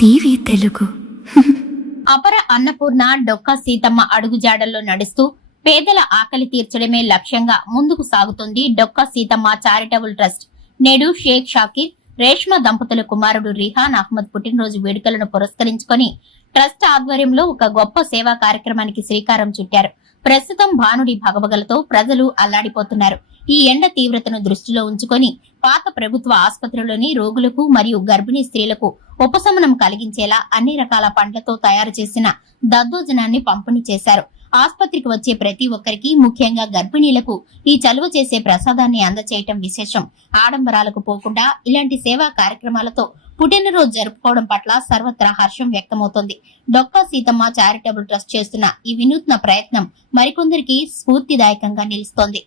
TV Telugu. అపర అన్నపూర్ణ డొక్కా సీతమ్మ అడుగుజాడల్లో నడుస్తూ పేదల ఆకలి తీర్చడమే లక్ష్యంగా ముందుకు సాగుతుంది డొక్కా సీతమ్మ చారిటబుల్ ట్రస్ట్. నేడు షేక్ షాకీర్, రేష్మా దంపతుల కుమారుడు రిహాన్ అహ్మద్ పుట్టినరోజు వేడుకలను పురస్కరించుకొని ట్రస్ట్ ఆధ్వర్యంలో ఒక గొప్ప సేవా కార్యక్రమానికి శ్రీకారం చుట్టారు. ప్రస్తుతం భానుడి భగభగలతో ప్రజలు అల్లాడిపోతున్నారు. ఈ ఎండ తీవ్రతను దృష్టిలో ఉంచుకొని పాత ప్రభుత్వ ఆసుపత్రిలోని రోగులకు మరియు గర్భిణీ స్త్రీలకు ఉపశమనం కలిగించేలా అన్ని రకాల పండ్లతో తయారు చేసిన దద్దోజనాన్ని పంపిణీ చేశారు. ఆసుపత్రికి వచ్చే ప్రతి ఒక్కరికి, ముఖ్యంగా గర్భిణీలకు ఈ చలువ చేసే ప్రసాదాన్ని అందచేయటం విశేషం. ఆడంబరాలకు పోకుండా ఇలాంటి సేవా కార్యక్రమాలతో పుట్టినరోజు జరుపుకోవడం పట్ల సర్వత్రా హర్షం వ్యక్తమవుతోంది. డొక్కా సీతమ్మ చారిటబుల్ ట్రస్ట్ చేస్తున్న ఈ వినూత్న ప్రయత్నం మరికొందరికి స్ఫూర్తిదాయకంగా నిలుస్తోంది.